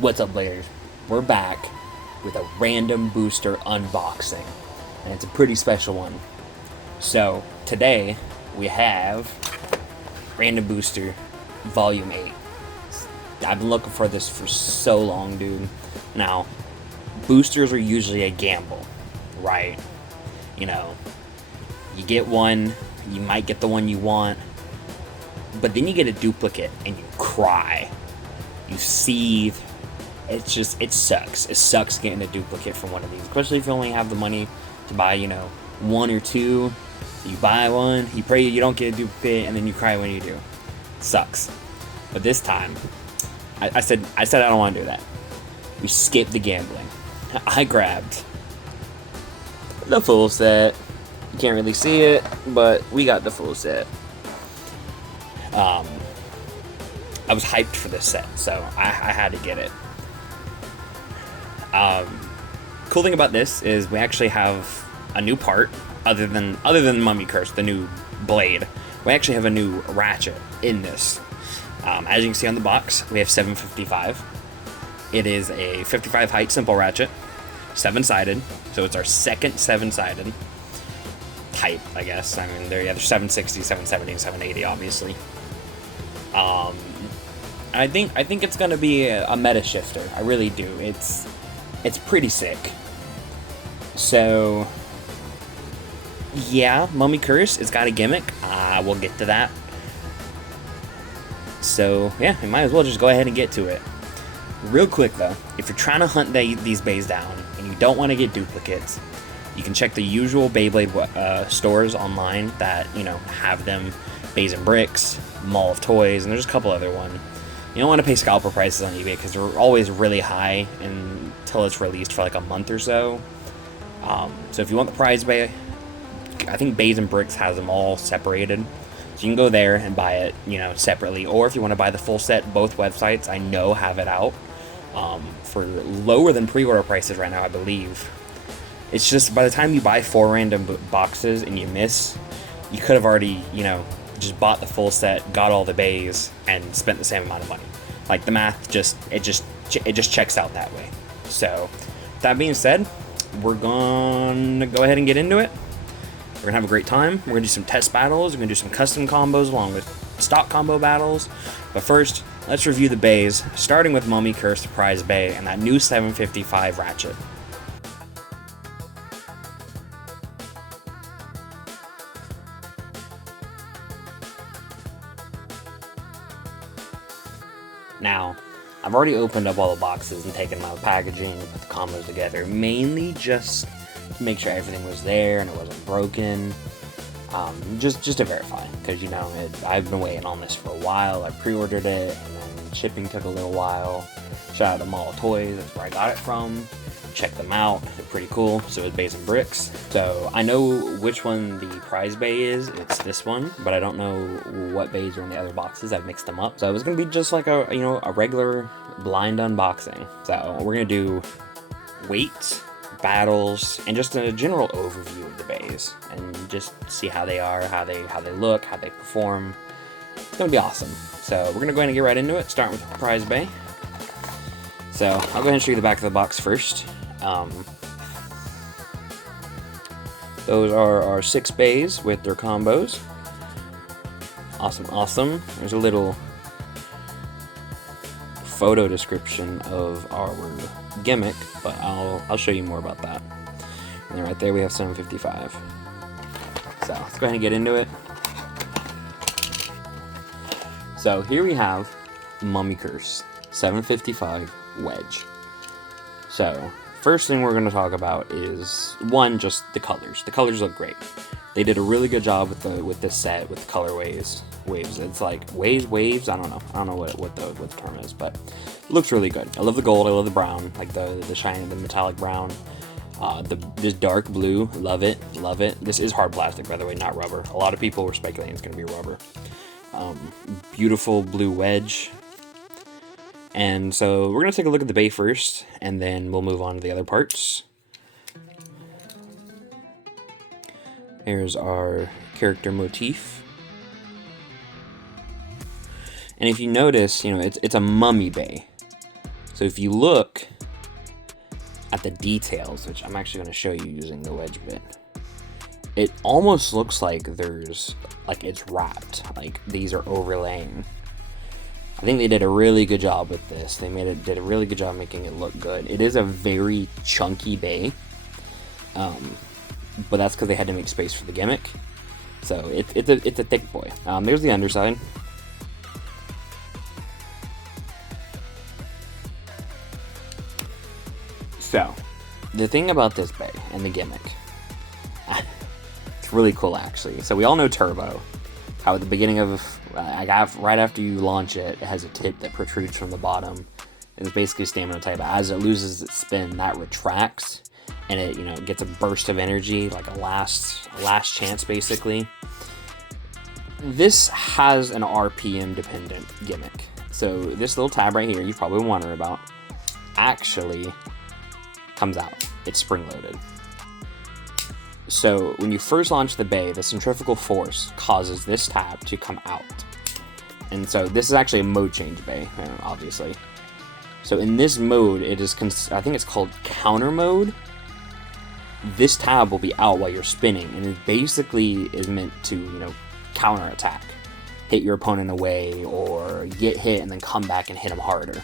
What's up, players? We're back with a random booster unboxing, and it's a pretty special one. So, today we have Random Booster Volume 8. I've been looking for this for so long, dude. Now, boosters are usually a gamble, right? You know, you get one, you might get the one you want, but then you get a duplicate and you cry. You seethe. It's just, it sucks. It sucks getting a duplicate from one of these, especially if you only have the money to buy, one or two. So you buy one, you pray you don't get a duplicate, and then you cry when you do. It sucks. But this time, I said I don't want to do that. We skipped the gambling. I grabbed the full set. You can't really see it, but we got the full set. I was hyped for this set, so I had to get it. Cool thing about this is we actually have a new part, other than Mummy Curse, the new blade. We actually have a new Ratchet in this. As you can see on the box, we have 755. It is a 55 height simple ratchet, 7-sided, so it's our second 7-sided type, I guess. I mean, they're 760, 770, and 780, obviously. I think it's gonna be a meta shifter. I really do. It's pretty sick. So yeah, Mummy Curse, it's got a gimmick. We'll get to that. So yeah, we might as well just go ahead and get to it. Real quick though, if you're trying to hunt these bays down and you don't want to get duplicates, you can check the usual Beyblade stores online that have them. Bays and Bricks, Mall of Toys, and there's a couple other ones. You don't want to pay scalper prices on eBay because they're always really high until it's released for like a month or so. So if you want the prize bay, I think Bays and Bricks has them all separated. So you can go there and buy it, separately. Or if you want to buy the full set, both websites I know have it out for lower than pre-order prices right now, I believe. It's just by the time you buy 4 random boxes and you miss, you could have already, just bought the full set, got all the bays, and spent the same amount of money. Like, the math just checks out that way. So that being said, we're gonna go ahead and get into it. We're gonna have a great time. We're gonna do some test battles. We're gonna do some custom combos along with stock combo battles. But first, let's review the bays, starting with Mummy Curse Prize Bay and that new 755 Ratchet. Now, I've already opened up all the boxes and taken them out of packaging and put the combos together, mainly just to make sure everything was there and it wasn't broken, just to verify, because I've been waiting on this for a while. I pre-ordered it, and then shipping took a little while. Shout out to Mall of Toys, that's where I got it from. Check them out, they're pretty cool. So is Bays and Bricks. So I know which one the prize bay is. It's this one, but I don't know what bays are in the other boxes. I've mixed them up. So it was gonna be just like a regular blind unboxing. So we're gonna do weights, battles, and just a general overview of the bays, and just see how they are, how they look, how they perform. It's gonna be awesome. So we're gonna go ahead and get right into it. Starting with the prize bay. So I'll go ahead and show you the back of the box first. Those are our 6 bays with their combos. Awesome. There's a little photo description of our gimmick, but I'll show you more about that. And then right there we have 755. So let's go ahead and get into it. So here we have Mummy Curse 755 Wedge. So first thing we're going to talk about is just the colors. The colors look great. They did a really good job with this set with the colorways. Waves. It's like waves. I don't know what the term is, but it looks really good. I love the gold. I love the brown, like the shiny, the metallic brown. This dark blue. Love it. This is hard plastic, by the way, not rubber. A lot of people were speculating it's going to be rubber. Beautiful blue wedge. And so we're going to take a look at the bay first, and then we'll move on to the other parts. Here's our character motif. And if you notice, it's a mummy bay. So if you look at the details, which I'm actually going to show you using the wedge bit, it almost looks like it's wrapped, like these are overlaying. I think they did a really good job with this. They did a really good job making it look good. It is a very chunky bay, but that's because they had to make space for the gimmick. So it's a thick boy. There's the underside. So the thing about this bay and the gimmick, it's really cool actually. So we all know turbo, how at the beginning of right after you launch it, it has a tip that protrudes from the bottom. It's basically stamina type. As it loses its spin, that retracts, and it gets a burst of energy, like a last chance basically. This has an RPM dependent gimmick. So this little tab right here, you probably wonder about, actually comes out. It's spring loaded. So when you first launch the bay, the centrifugal force causes this tab to come out. And so this is actually a mode change bay, obviously. So in this mode, it is, I think it's called counter mode. This tab will be out while you're spinning, and it basically is meant to, counter attack. Hit your opponent away, or get hit and then come back and hit them harder.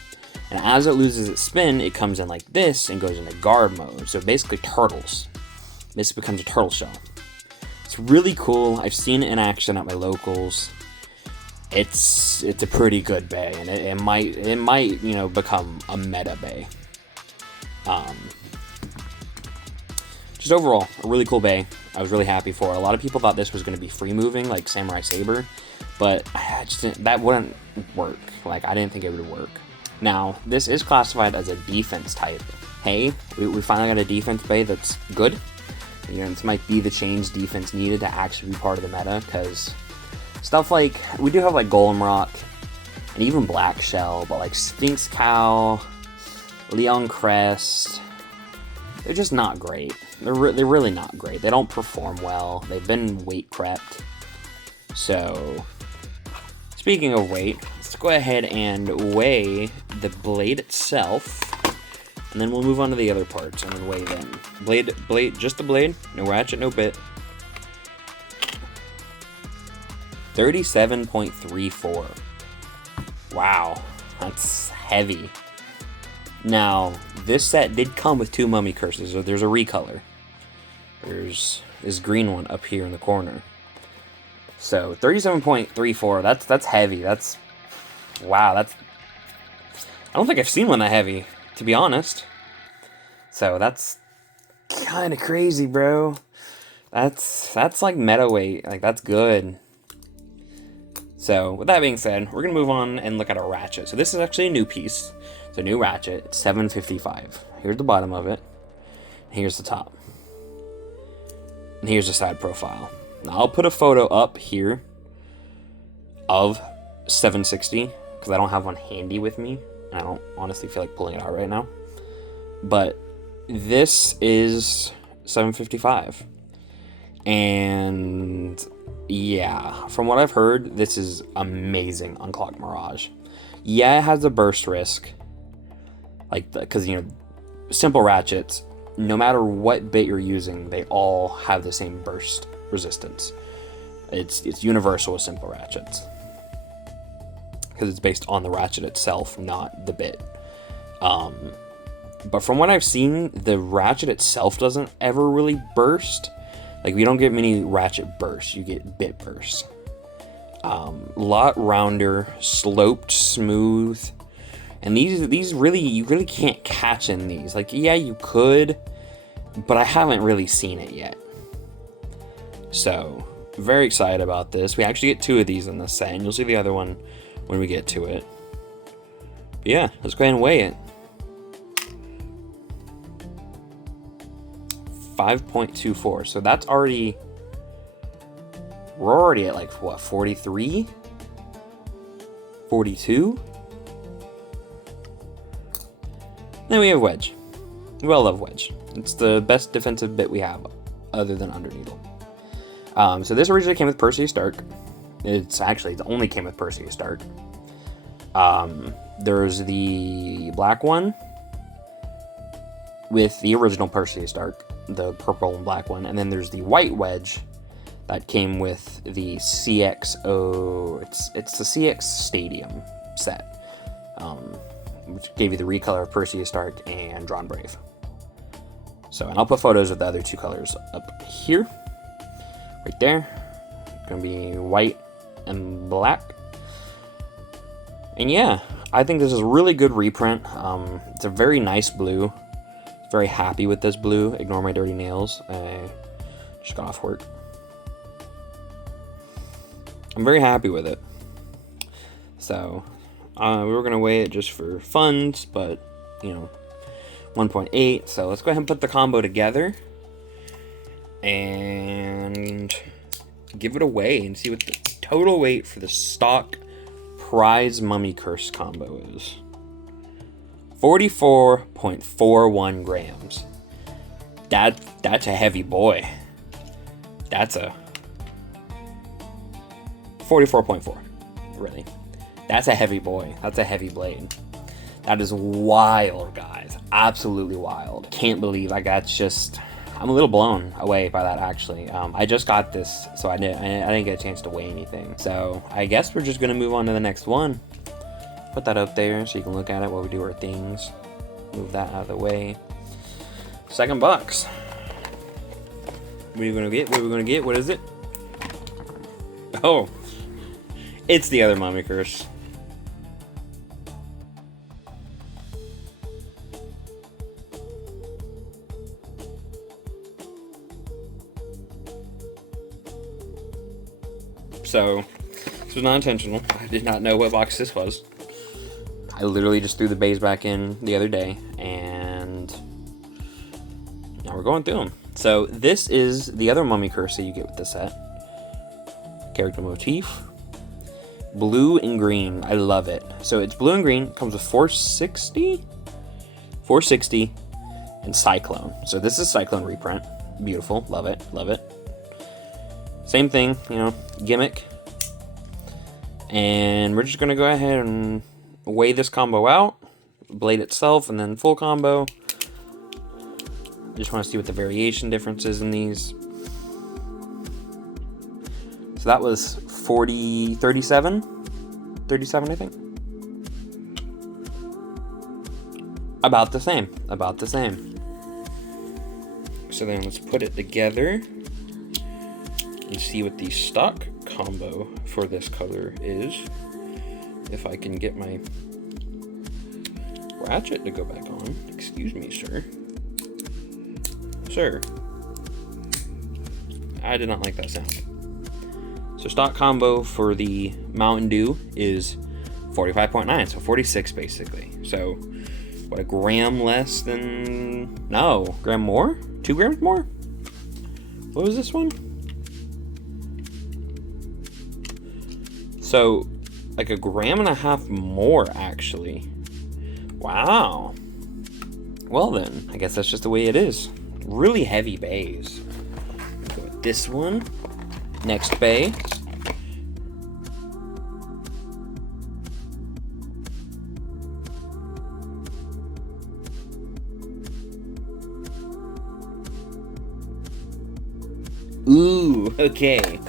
And as it loses its spin, it comes in like this and goes into guard mode. So basically turtles. This becomes a turtle shell. It's really cool. I've seen it in action at my locals. It's a pretty good bay, and it might become a meta bay. Just overall, a really cool bay. I was really happy for it. A lot of people thought this was going to be free moving like Samurai Saber, but that wouldn't work. Like, I didn't think it would work. Now, this is classified as a defense type. Hey, we finally got a defense bay that's good. This might be the change defense needed to actually be part of the meta, because stuff like, we do have like Golem Rock and even Black Shell, but like Sphinx Cow, Leon Crest, they're just not great. They're really not great. They don't perform well. They've been weight crept. So, speaking of weight, let's go ahead and weigh the blade itself, and then we'll move on to the other parts and then weigh them. Blade, just the blade, no ratchet, no bit. 37.34. Wow, that's heavy. Now, this set did come with 2 mummy curses, so there's a recolor. There's this green one up here in the corner. So 37.34, that's heavy. Wow, I don't think I've seen one that heavy, to be honest. So that's kind of crazy, bro. That's like meta weight. Like, that's good. So with that being said, we're gonna move on and look at our ratchet. So this is actually a new piece. It's a new ratchet. It's 755. Here's the bottom of it. Here's the top. And here's the side profile. Now I'll put a photo up here of 760 because I don't have one handy with me, and I don't honestly feel like pulling it out right now. But this is 755, and yeah, from what I've heard, this is amazing on Clock Mirage. Yeah, it has a burst risk, like, because simple ratchets, no matter what bit you're using, they all have the same burst resistance. It's universal with simple ratchets because it's based on the ratchet itself, not the bit. But from what I've seen, the ratchet itself doesn't ever really burst. Like, we don't get many ratchet bursts, you get bit bursts. Lot rounder, sloped, smooth. And these really, you really can't catch in these. Like, yeah, you could, but I haven't really seen it yet. So, very excited about this. We actually get 2 of these in this set, and you'll see the other one when we get to it. But yeah, let's go ahead and weigh it. 5.24. So that's already, we're already at like, what, 43? 42? Then we have Wedge. We all love Wedge. It's the best defensive bit we have, other than Underneedle. So this originally came with Perseus Dark. It only came with Perseus Dark. There's the black one with the original Perseus Dark, the purple and black one, and then there's the white Wedge that came with the CXO. It's the CX Stadium set, which gave you the recolor of Perseus Dark and Drawn Brave. So, and I'll put photos of the other two colors up here, right there. It's gonna be white and black. And yeah, I think this is a really good reprint. It's a very nice blue. Very happy with this blue. Ignore my dirty nails. I just got off work. I'm very happy with it. So, we were going to weigh it just for funds, but, you know, 1.8. So, let's go ahead and put the combo together and give it a weigh and see what the total weight for the stock prize Mummy Curse combo is. 44.41 grams. That's a heavy boy. That's a 44.4. Really. That's a heavy boy. That's a heavy blade. That is wild, guys. Absolutely wild. Can't believe I'm a little blown away by that, actually. I just got this, so I didn't get a chance to weigh anything. So I guess we're just gonna move on to the next one. Put that up there so you can look at it while we do our things. Move that out of the way. Second box. What are you gonna get? What are we gonna get? What is it? Oh, it's the other Mummy Curse. So, this was not intentional. I did not know what box this was. I literally just threw the bays back in the other day, and now we're going through them. So this is the other Mummy Curse that you get with this set. Character motif. Blue and green. I love it. So it's blue and green. Comes with 460? 460 and Cyclone. So this is Cyclone reprint. Beautiful. Love it. Love it. Same thing, you know, gimmick. And we're just going to go ahead and weigh this combo out, blade itself, and then full combo. I just want to see what the variation difference is in these. So that was 37, I think. About the same. So then let's put it together and see what the stock combo for this color is. If I can get my Ratchet to go back on. Excuse me, sir. Sir. I did not like that sound. So stock combo for the Mountain Dew is 45.9, so 46 basically. So, what, a gram less than... No, gram more? 2 grams more? What was this one? So, like a gram and a half more, actually. Wow. Well then, I guess that's just the way it is. Really heavy bays. Go with this one. Next bay. Ooh, okay.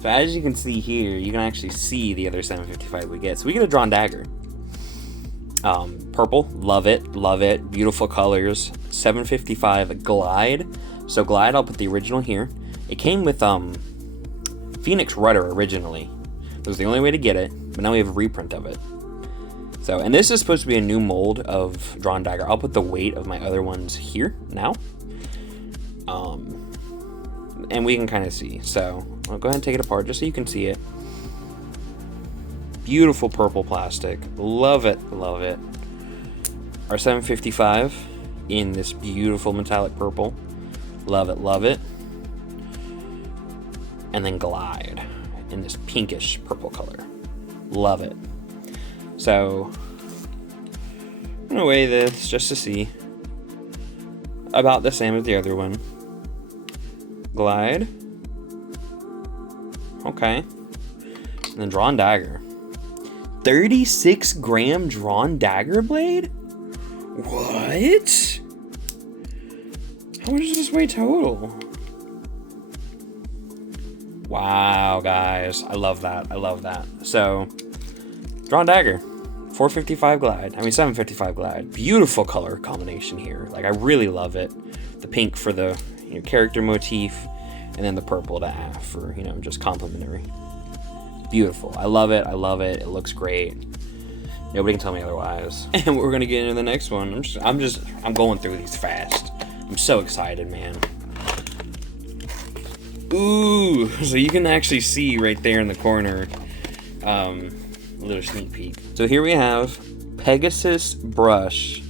So as you can see here, you can actually see the other 755 we get. So we get a Drawn Dagger. Purple, love it, beautiful colors. 755 Glide. So Glide, I'll put the original here. It came with Phoenix Rudder originally. It was the only way to get it, but now we have a reprint of it. So, and this is supposed to be a new mold of Drawn Dagger. I'll put the weight of my other ones here now. And we can kind of see. So I'll go ahead and take it apart just so you can see it. Beautiful purple plastic. Love it, love it. Our 755 in this beautiful metallic purple. Love it, love it. And then Glide in this pinkish purple color. Love it. So I'm gonna weigh this just to see. About the same as the other one. Glide. Okay. And then Drawn Dagger. 36-gram drawn dagger blade? What? How much does this weigh total? Wow, guys. I love that. I love that. So, drawn dagger. 455 glide. I mean, 755 glide. Beautiful color combination here. Like, I really love it. The pink for the character motif, and then the purple to add for, just complimentary. Beautiful. I love it. I love it. It looks great. Nobody can tell me otherwise. And we're gonna get into the next one. I'm going through these fast. I'm so excited, man. Ooh, so you can actually see right there in the corner, a little sneak peek. So here we have Pegasus Brush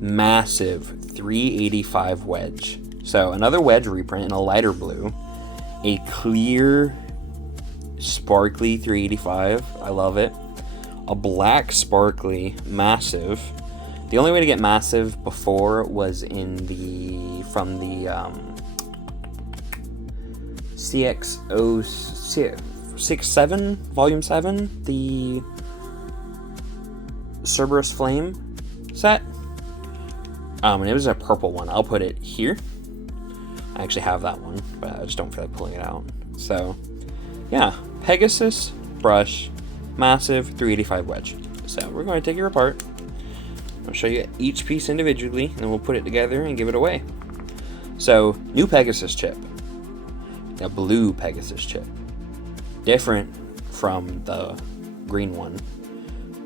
Massive 385 Wedge. So another Wedge reprint in a lighter blue, a clear sparkly 385. I love it. A black sparkly massive. The only way to get massive before was from the CX-0667 Volume 7, the Cerberus Flame set. And it was a purple one. I'll put it here. I actually have that one, but I just don't feel like pulling it out. So, yeah, Pegasus Brush Massive 385 Wedge. So we're going to take it apart. I'll show you each piece individually, and then we'll put it together and give it away. So, new Pegasus chip. A blue Pegasus chip. Different from the green one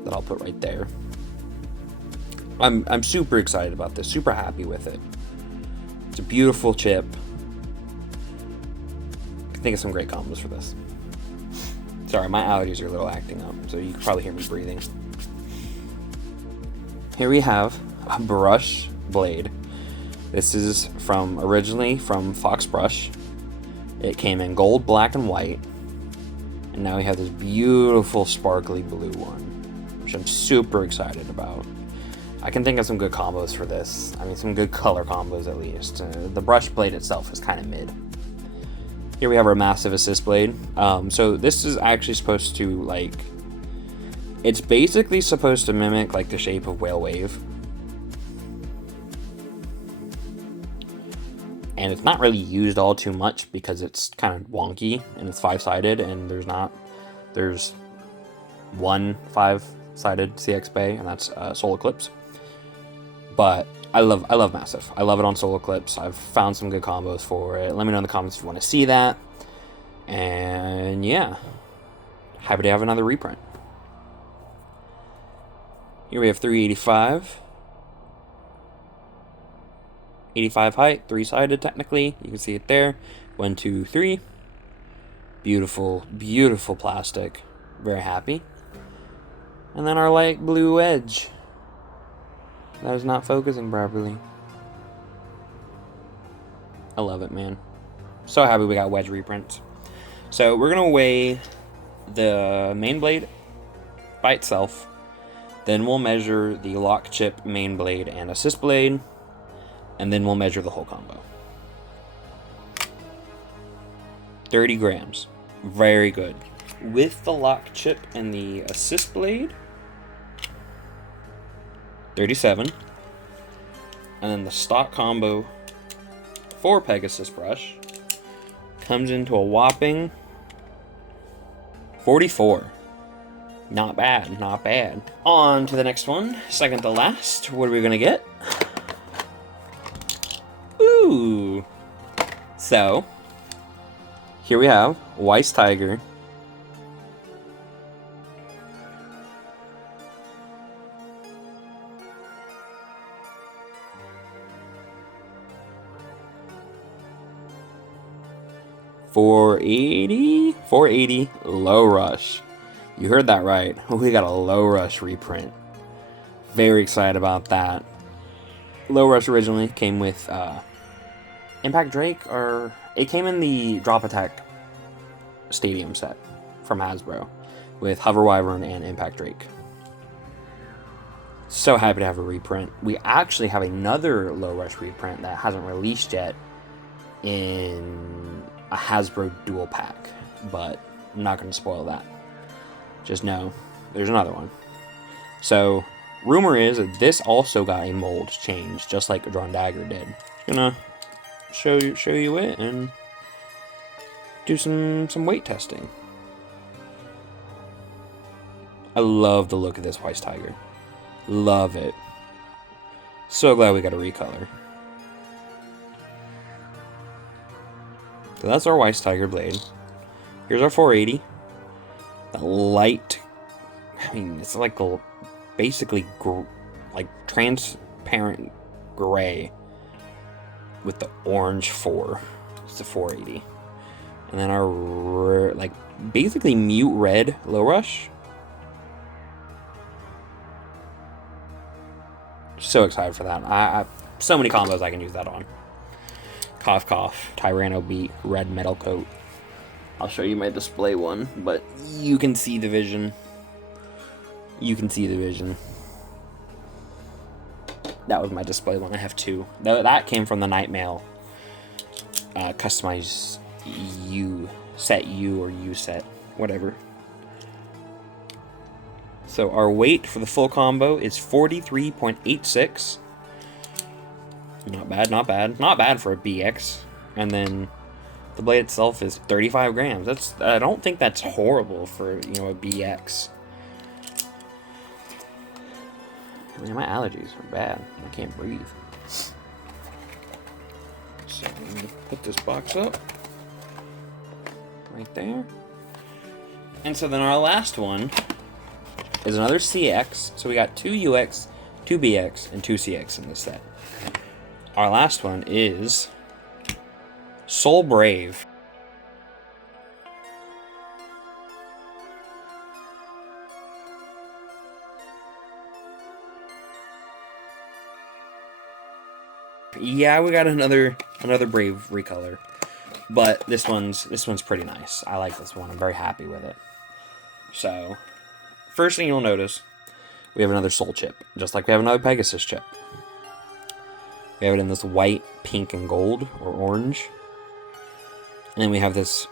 that I'll put right there. I'm super excited about this, super happy with it. It's a beautiful chip. I can think of some great combos for this. Sorry, my allergies are a little acting up, so you can probably hear me breathing. Here we have a brush blade. This is originally from Fox Brush. It came in gold, black, and white. And now we have this beautiful sparkly blue one, which I'm super excited about. I can think of some good combos for this. I mean, some good color combos at least. The brush blade itself is kind of mid. Here we have our massive assist blade. So this is actually supposed to, it's basically supposed to mimic the shape of Whale Wave. And it's not really used all too much because it's kind of wonky and it's 5-sided, and there's one 5-sided CX Bay, and that's Soul Eclipse. But I love Massive. I love it on Soul Eclipse. I've found some good combos for it. Let me know in the comments if you want to see that. And yeah, happy to have another reprint. Here we have 385. 85 height, 3-sided technically. You can see it there. 1, 2, 3. Beautiful, beautiful plastic. Very happy. And then our light blue Wedge. That is not focusing properly. I love it, man. So happy we got Wedge reprints. So we're gonna weigh the main blade by itself. Then we'll measure the lock chip, main blade, and assist blade. And then we'll measure the whole combo. 30 grams. Very good. With the lock chip and the assist blade, 37. And then the stock combo for Pegasus Brush comes into a whopping 44. Not bad, not bad. On to the next one. Second to last. What are we gonna get? Ooh. So, here we have Weiss Tiger. $480 low rush. You heard that right. We got a low rush reprint. Very excited about that. Low rush originally came with Impact Drake, or it came in the Drop Attack Stadium set from Hasbro with Hover Wyvern and Impact Drake. So happy to have a reprint. We actually have another low rush reprint that hasn't released yet in a Hasbro dual pack, but I'm not going to spoil that. Just know there's another one. So, rumor is that this also got a mold change, just like a Drawn Dagger did. Just gonna show you it and do some weight testing. I love the look of this Weiss Tiger. Love it. So glad we got a recolor. So that's our Weiss Tiger blade. Here's our 480. The light, I mean, it's like a basically like transparent gray with the orange 4. It's a 480. And then our like basically mute red low rush. So excited for that. I so many combos I can use that on. Cough cough, Tyranno beat, red metal coat. I'll show you my display one, but you can see the vision. You can see the vision. That was my display one. I have 2. That came from the Nightmail customize U set U or U set, whatever. So our weight for the full combo is 43.86. Not bad, not bad. Not bad for a BX. And then the blade itself is 35 grams. I don't think that's horrible for, you know, a BX. I mean, my allergies are bad. I can't breathe. So I'm gonna put this box up right there. And so then our last one is another CX. So we got 2 UX, 2 BX, and 2 CX in this set. Our last one is Soul Brave. Yeah, we got another Brave recolor, but this one's pretty nice. I like this one. I'm very happy with it. So, first thing you'll notice, we have another Soul chip, just like we have another Pegasus chip. We have it in this white, pink, and gold, or orange. And then we have this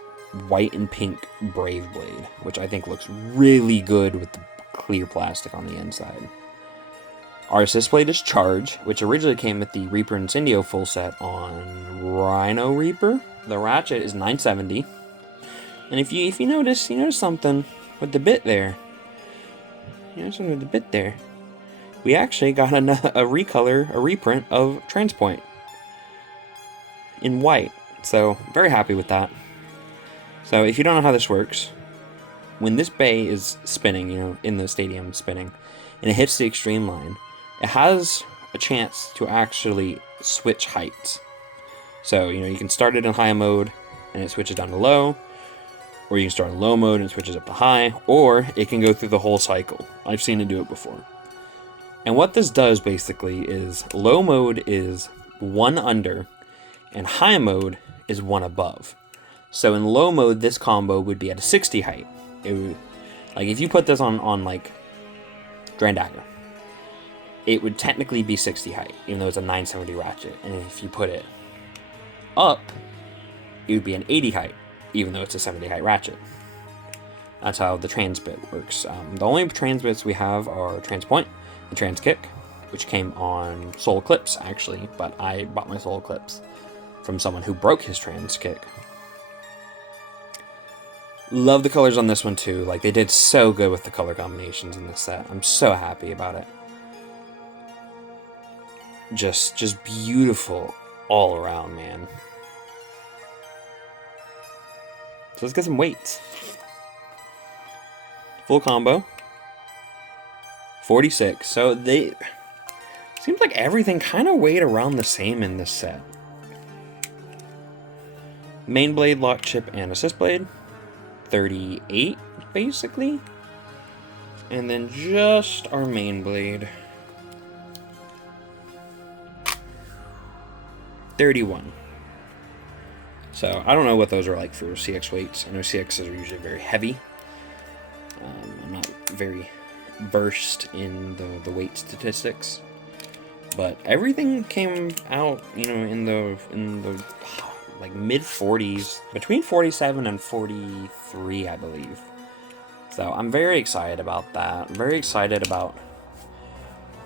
white and pink Brave blade, which I think looks really good with the clear plastic on the inside. Our assist blade is Charge, which originally came with the Reaper Incendio full set on Rhino Reaper. The Ratchet is 970. And if you notice something with the bit there. You know something with the bit there. We actually got a reprint of Transpoint in white. So, very happy with that. So, if you don't know how this works, when this bay is spinning, you know, in the stadium spinning, and it hits the extreme line, it has a chance to actually switch heights. So, you know, you can start it in high mode, and it switches down to low, or you can start in low mode and it switches up to high, or it can go through the whole cycle. I've seen it do it before. And what this does basically is low mode is 1 under and high mode is 1 above. So in low mode, this combo would be at a 60 height. It would, like if you put this on like Drawn Dagger, it would technically be 60 height, even though it's a 970 Ratchet. And if you put it up, it would be an 80 height, even though it's a 70 height Ratchet. That's how the transbit works. The only transbits we have are Transpoint and Transkick, which came on Soul Eclipse, actually, but I bought my Soul Eclipse from someone who broke his Transkick. Love the colors on this one, too. Like, they did so good with the color combinations in this set. I'm so happy about it. Just beautiful all around, man. So let's get some weights. Full combo. 46. So they... Seems like everything kind of weighed around the same in this set. Main blade, lock chip, and assist blade. 38, basically. And then just our main blade. 31. So, I don't know what those are like for CX weights. I know CXs are usually very heavy. I'm not very versed in the weight statistics. But everything came out, you know, in the like mid 40s, between 47 and 43, I believe. So I'm very excited about that. I'm very excited about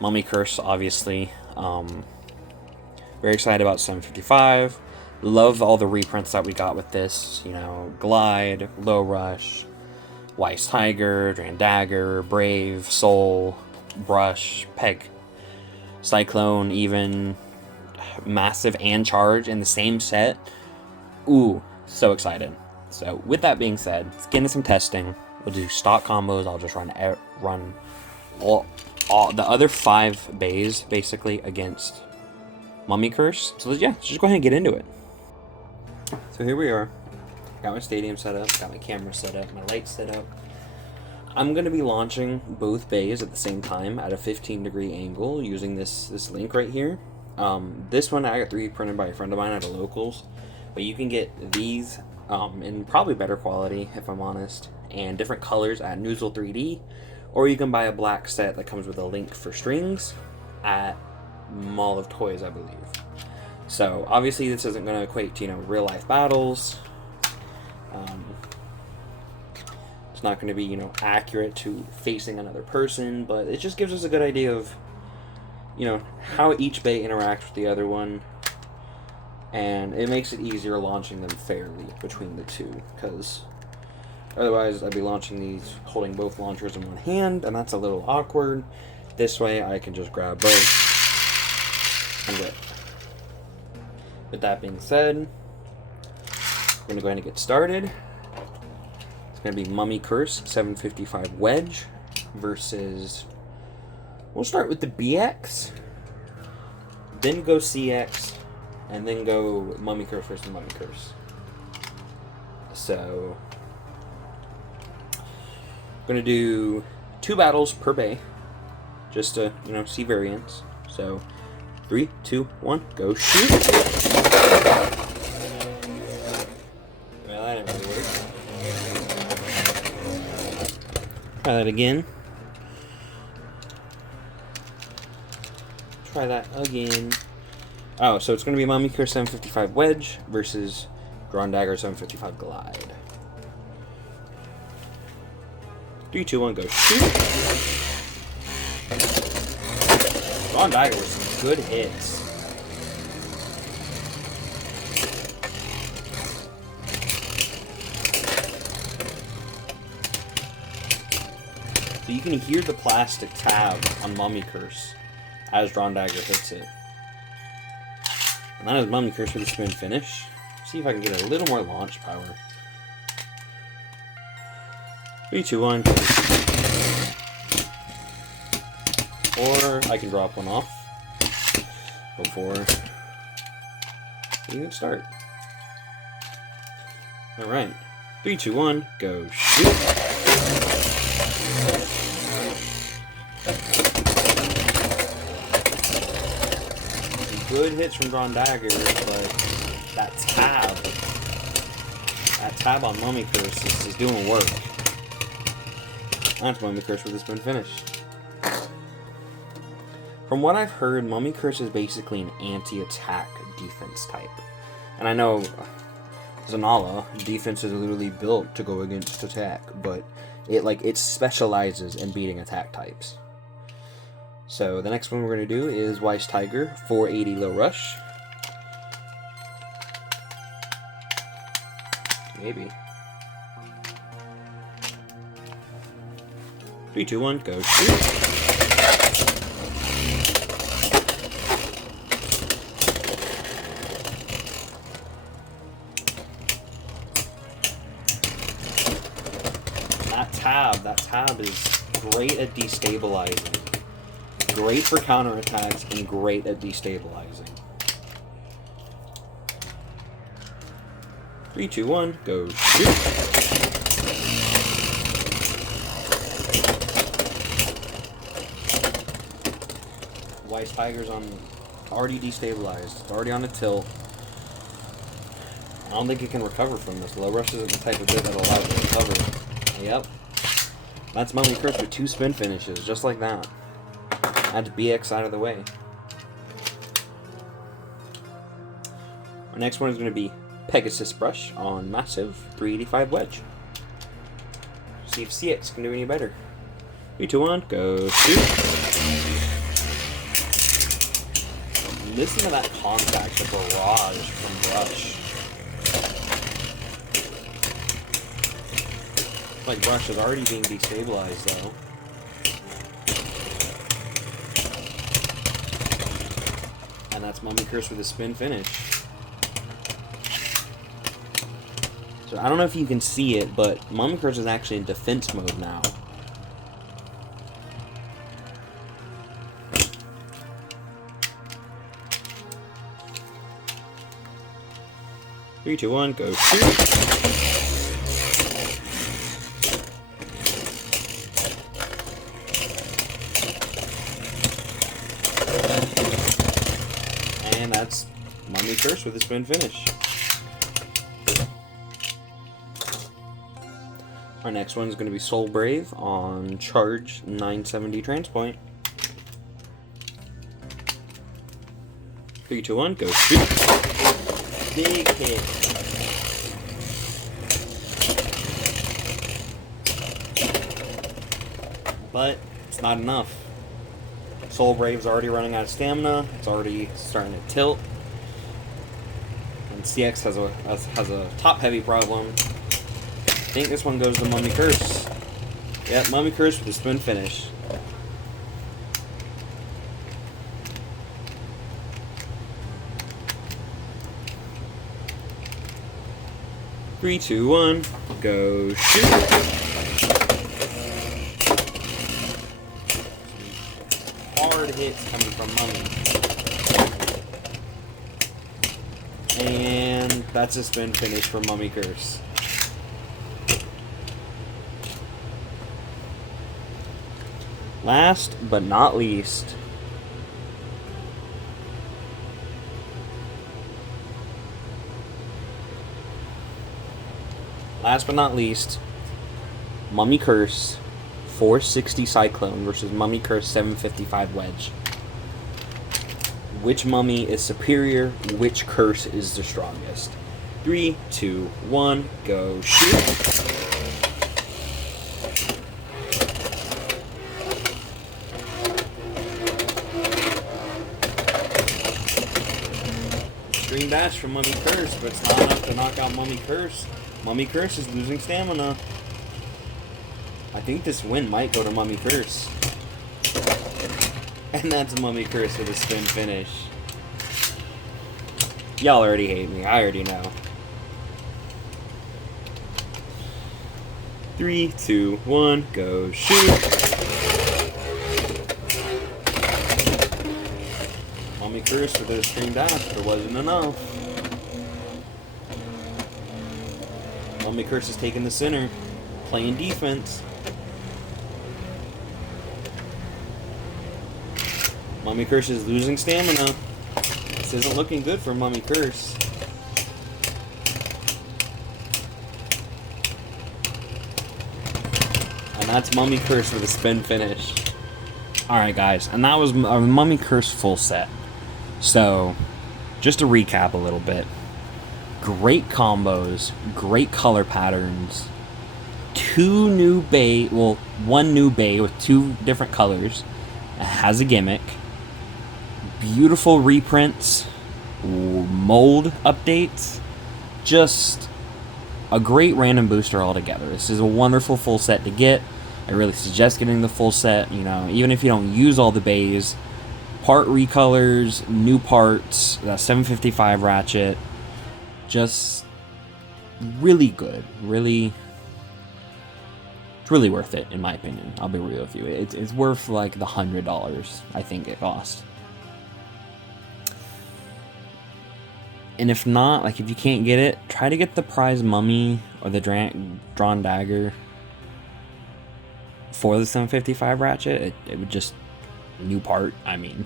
Mummy Curse, obviously. Very excited about 755. Love all the reprints that we got with this. You know, Glide, Low Rush, Wise Tiger, Dragon Dagger, Brave, Soul, Brush, Peg, Cyclone, even Massive and Charge in the same set. Ooh, so excited. So with that being said, let's get into some testing. We'll do stock combos. I'll just run all the other 5 bays basically against Mummy Curse. So yeah, let's just go ahead and get into it. So here we are. Got my stadium set up, got my camera set up, my lights set up. I'm going to be launching both bays at the same time at a 15-degree angle using this link right here. This one I got 3D printed by a friend of mine at a Locals, but you can get these in probably better quality, if I'm honest, and different colors at Noozle 3D, or you can buy a black set that comes with a link for strings at Mall of Toys, I believe. So obviously this isn't going to equate to, you know, real life battles. It's not going to be, you know, accurate to facing another person, but it just gives us a good idea of, you know, how each bay interacts with the other one, and it makes it easier launching them fairly between the two, because otherwise I'd be launching these holding both launchers in one hand, and that's a little awkward. This way I can just grab both and whip. With that being said, we're going to go ahead and get started. It's going to be Mummy Curse 755 Wedge versus, we'll start with the BX, then go CX, and then go Mummy Curse versus Mummy Curse. So, I'm going to do 2 battles per bay, just to, you know, see variance. So, 3, 2, 1, go shoot! Well, that didn't really work. Try that again. Try that again. Oh, so it's going to be Mummy Curse 755 Wedge versus Dragon Dagger 755 Glide. 3, 2, 1, go shoot! Dragon Dagger with some good hits. So you can hear the plastic tab on Mummy Curse as Dragon Dagger hits it. And that is Mummy Curse with a spin finish. See if I can get a little more launch power. 3, 2, 1. Or I can drop one off before we even start. Alright. 3, 2, 1, go shoot! Good hits from Dragon Dagger, but that tab on Mummy Curse is doing work. That's Mummy Curse with a spin finish. From what I've heard, Mummy Curse is basically an anti-attack defense type. And I know Zanala, defense is literally built to go against attack, but it specializes in beating attack types. So the next one we're going to do is Wise Tiger 480 Low Rush. Maybe. 3, 2, 1, go shoot! That tab is great at destabilizing. Great for counterattacks and great at destabilizing. 3, 2, 1, go shoot! Wise Tiger's already destabilized. It's already on a tilt. I don't think it can recover from this. Low Rush isn't the type of bit that allows it to recover. Yep. That's Mummy Curse with 2 spin finishes, just like that. That's BX out of the way. Our next one is going to be Pegasus Brush on Massive 385 Wedge. see if CX can do any better. 3, 2, 1, go shoot. Listen to that contact, the barrage from brush. Like brush is already being destabilized though. And that's Mummy Curse with a spin finish. So I don't know if you can see it, but Mummy Curse is actually in defense mode now. Three, two, one, go shoot. And that's Mummy Curse with a spin finish. Our next one is going to be Soul Brave on Charge 970 Transpoint. 3, 2, 1, go shoot. Big hit. But it's not enough. Soul Brave's already running out of stamina. It's already starting to tilt. And CX has a top heavy problem. I think this one goes to Mummy Curse. Yep, Mummy Curse with a spin finish. Three, two, one, go shoot. Hard hits coming from Mummy. And that's a spin finish for Mummy Curse. Last but not least, Mummy Curse 460 Cyclone versus Mummy Curse 755 Wedge. Which Mummy is superior? Which Curse is the strongest? 3, 2, 1, go shoot. Extreme dash from Mummy Curse, but it's not enough to knock out Mummy Curse. Mummy Curse is losing stamina. I think this win might go to Mummy Curse. And that's Mummy Curse with a spin finish. Y'all already hate me. I already know. 3, 2, 1, go shoot. Mummy Curse with a extreme dash, but it wasn't enough. Mummy Curse is taking the center, playing defense. Mummy Curse is losing stamina. This isn't looking good for Mummy Curse. And that's Mummy Curse with a spin finish. Alright guys, and that was a Mummy Curse full set. So, just to recap a little bit. Great combos, great color patterns, one new bay with 2 different colors. It has a gimmick. Beautiful reprints, mold updates. Just a great random booster altogether. This is a wonderful full set to get. I really suggest getting the full set, you know, even if you don't use all the bays. Part recolors, new parts, 755 Ratchet. Just really good. It's really worth it, in my opinion. I'll be real with you. It's worth like the $100 I think it cost. And if not, like if you can't get it, try to get the prize Mummy or the drawn dagger for the 755 Ratchet. It would just new part, I mean.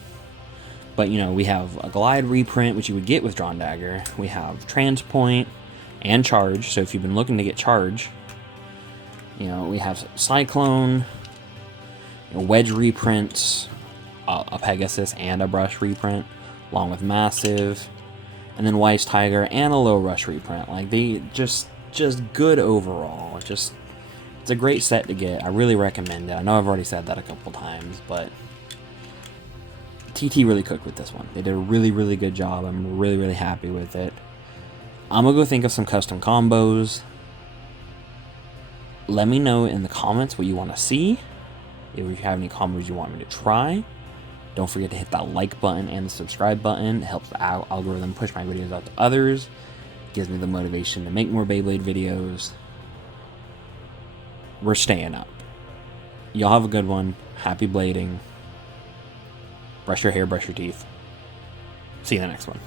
But, you know, we have a Glide reprint, which you would get with Drawn Dagger. We have Transpoint and Charge. So if you've been looking to get Charge, you know, we have Cyclone, Wedge reprints, a Pegasus and a Brush reprint, along with Massive, and then Wise Tiger and a Low Rush reprint. Like, they just good overall. Just It's a great set to get. I really recommend it. I know I've already said that a couple times, but TT really cooked with this one. They did a really, really good job. I'm really, really happy with it. I'm going to go think of some custom combos. Let me know in the comments what you want to see. If you have any combos you want me to try. Don't forget to hit that like button and the subscribe button. It helps the algorithm push my videos out to others. Gives me the motivation to make more Beyblade videos. We're staying up. Y'all have a good one. Happy blading. Brush your hair, brush your teeth. See you in the next one.